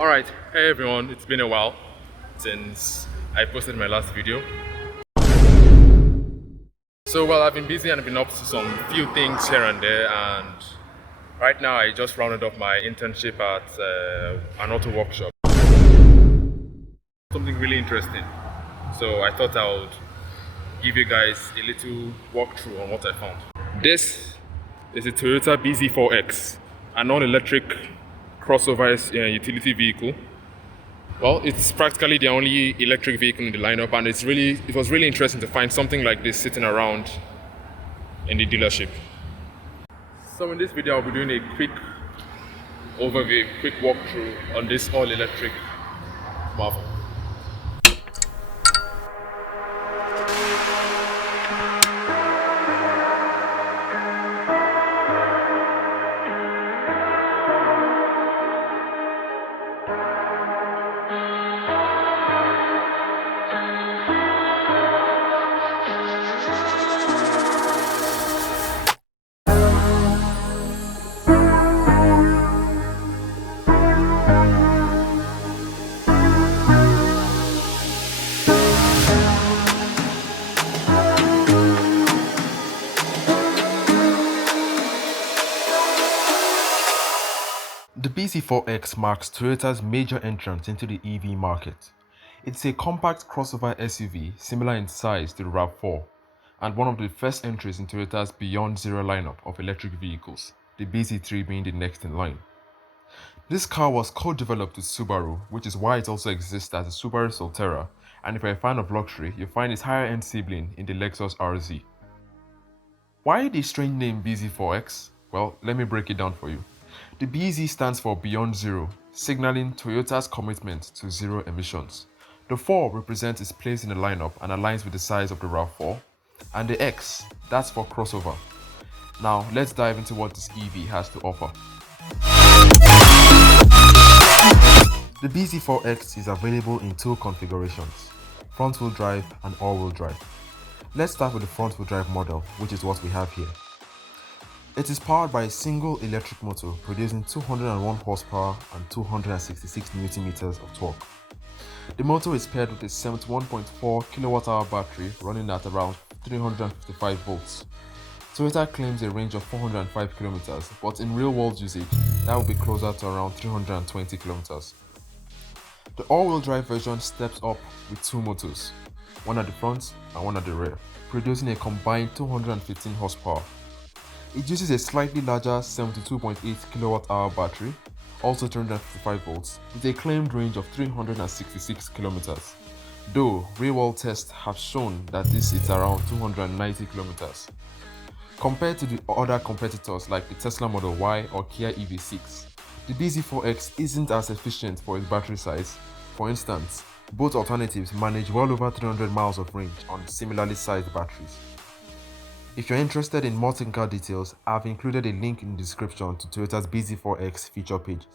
Alright, hey everyone, it's been a while since I posted my last video. So well, I've been busy and I've been up to some few things here and there, and right now I just rounded up my internship at an auto workshop. Something really interesting. So I thought I would give you guys a little walkthrough on what I found. This is a Toyota bZ4X, a non-electric crossover utility vehicle. Well, it's practically the only electric vehicle in the lineup, and it was really interesting to find something like this sitting around in the dealership. So in this video, I'll be doing a quick overview, quick walkthrough on this all-electric marvel. The bZ4X marks Toyota's major entrance into the EV market. It's a compact crossover SUV similar in size to the RAV4 and one of the first entries in Toyota's Beyond Zero lineup of electric vehicles, the bZ3 being the next in line. This car was co-developed with Subaru, which is why it also exists as a Subaru Solterra, and if you're a fan of luxury, you'll find its higher-end sibling in the Lexus RZ. Why the strange name bZ4X? Well, let me break it down for you. The BZ stands for Beyond Zero, signaling Toyota's commitment to zero emissions. The 4 represents its place in the lineup and aligns with the size of the RAV4, and the X, that's for crossover. Now, let's dive into what this EV has to offer. The bZ4X is available in 2 configurations, front-wheel drive and all-wheel drive. Let's start with the front-wheel drive model, which is what we have here. It is powered by a single electric motor producing 201 horsepower and 266 Nm of torque. The motor is paired with a 71.4 kWh battery running at around 355 volts. Toyota claims a range of 405 km, but in real-world usage, that will be closer to around 320 km. The all-wheel drive version steps up with 2 motors, one at the front and one at the rear, producing a combined 215 horsepower. It uses a slightly larger 72.8 kWh battery, also 355 volts, with a claimed range of 366 km. Though real-world tests have shown that this is around 290 km. Compared to the other competitors like the Tesla Model Y or Kia EV6, the bZ4X isn't as efficient for its battery size. For instance, both alternatives manage well over 300 miles of range on similarly sized batteries. If you're interested in more technical details, I've included a link in the description to Toyota's bZ4X feature pages.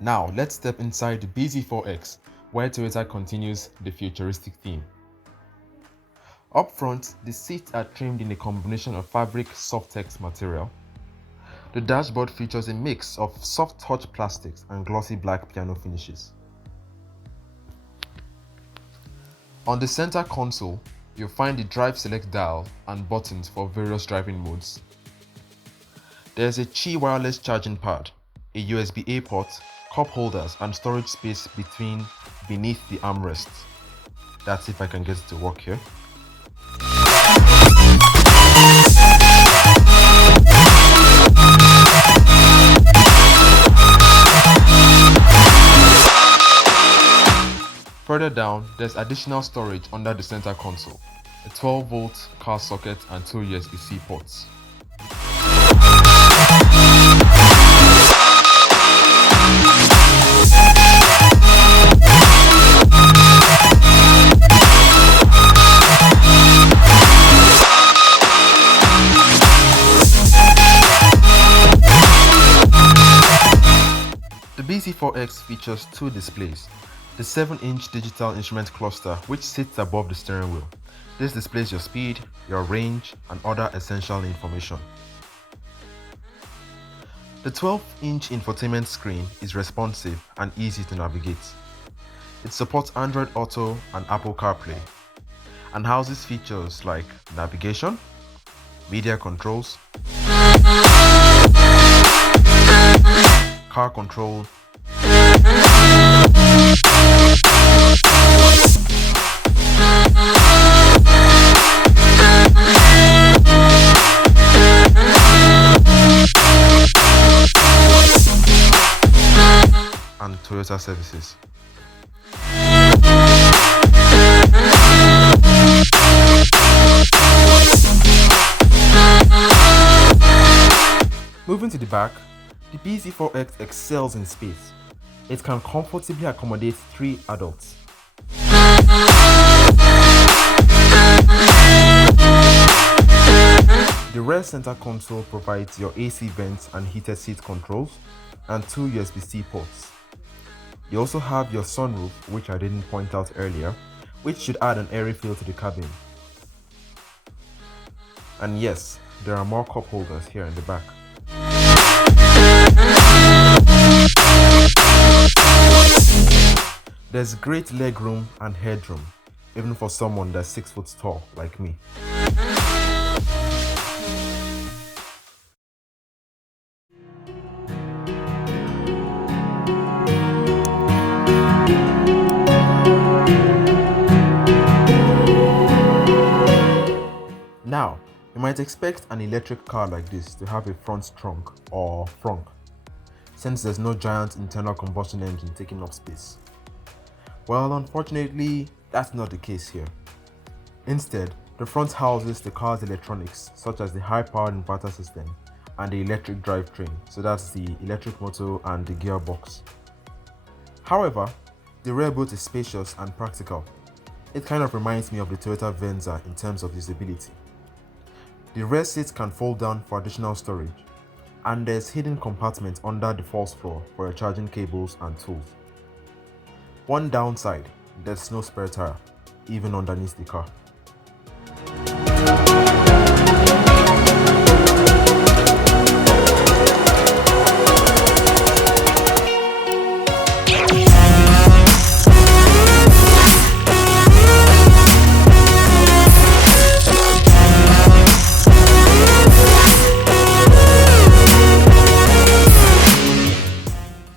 Now, let's step inside the bZ4X, where Toyota continues the futuristic theme. Up front, the seats are trimmed in a combination of fabric Softex material. The dashboard features a mix of soft touch plastics and glossy black piano finishes. On the center console, you'll find the drive select dial and buttons for various driving modes. There's a Qi wireless charging pad, a USB-A port, cup holders and storage space beneath the armrests. That's if I can get it to work here. Further down, there's additional storage under the center console, a 12-volt car socket and 2 USB-C ports. The bZ4X features 2 displays. The 7-inch digital instrument cluster, which sits above the steering wheel. This displays your speed, your range, and other essential information. The 12-inch infotainment screen is responsive and easy to navigate. It supports Android Auto and Apple CarPlay and houses features like navigation, media controls, car control, and Toyota services. Moving to the back, the bZ4X excels in space. It can comfortably accommodate 3 adults. The rear center console provides your AC vents and heated seat controls and 2 USB-C ports. You also have your sunroof, which I didn't point out earlier, which should add an airy feel to the cabin. And yes, there are more cup holders here in the back. There's great legroom and headroom, even for someone that's 6 foot tall like me. Now, you might expect an electric car like this to have a front trunk or frunk, since there's no giant internal combustion engine taking up space. Well, unfortunately, that's not the case here. Instead, the front houses the car's electronics, such as the high-powered inverter system and the electric drivetrain, so that's the electric motor and the gearbox. However, the rear boot is spacious and practical. It kind of reminds me of the Toyota Venza in terms of usability. The rear seats can fold down for additional storage, and there's hidden compartments under the false floor for your charging cables and tools. One downside, there's no spare tire, even underneath the car.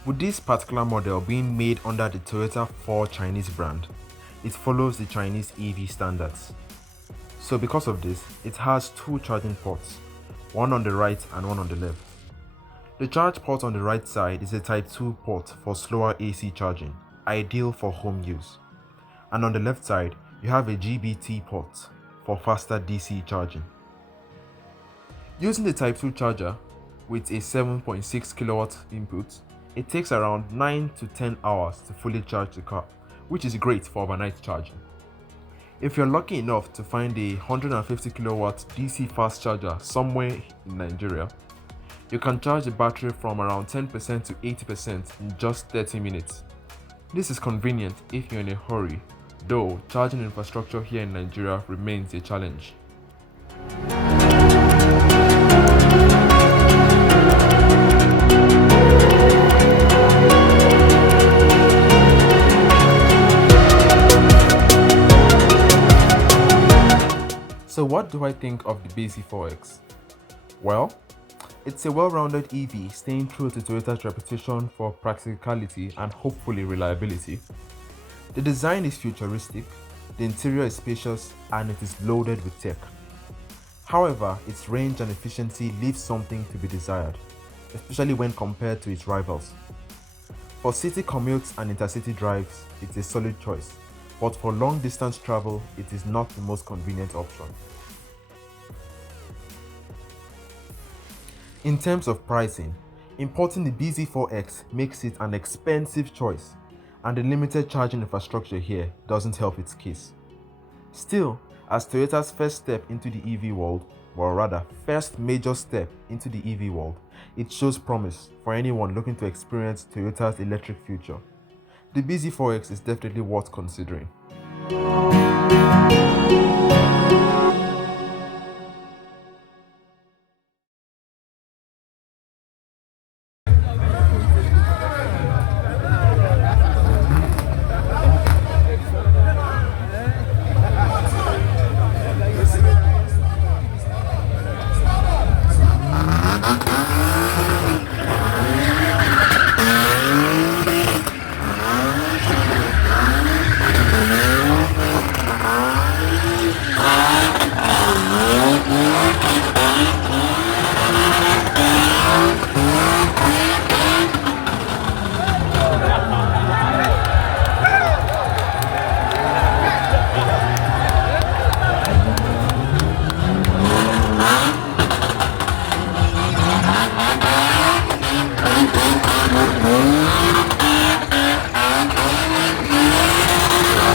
With this particular model being made under the Toyota 4 Chinese brand, it follows the Chinese EV standards. So because of this, it has 2 charging ports, one on the right and one on the left. The charge port on the right side is a Type 2 port for slower AC charging, ideal for home use. And on the left side, you have a GBT port for faster DC charging. Using the Type 2 charger with a 7.6 kilowatt input, it takes around 9 to 10 hours to fully charge the car, which is great for overnight charging. If you're lucky enough to find a 150 kilowatt DC fast charger somewhere in Nigeria, you can charge the battery from around 10% to 80% in just 30 minutes. This is convenient if you're in a hurry, though charging infrastructure here in Nigeria remains a challenge. So what do I think of the bZ4X? Well, it's a well-rounded EV staying true to Toyota's reputation for practicality and hopefully reliability. The design is futuristic, the interior is spacious, and it is loaded with tech. However, its range and efficiency leaves something to be desired, especially when compared to its rivals. For city commutes and intercity drives, it's a solid choice, but for long-distance travel, it is not the most convenient option. In terms of pricing, importing the bZ4X makes it an expensive choice, and the limited charging infrastructure here doesn't help its case. Still, as Toyota's first step into the EV world, or rather, first major step into the EV world, it shows promise for anyone looking to experience Toyota's electric future. The bZ4X is definitely worth considering.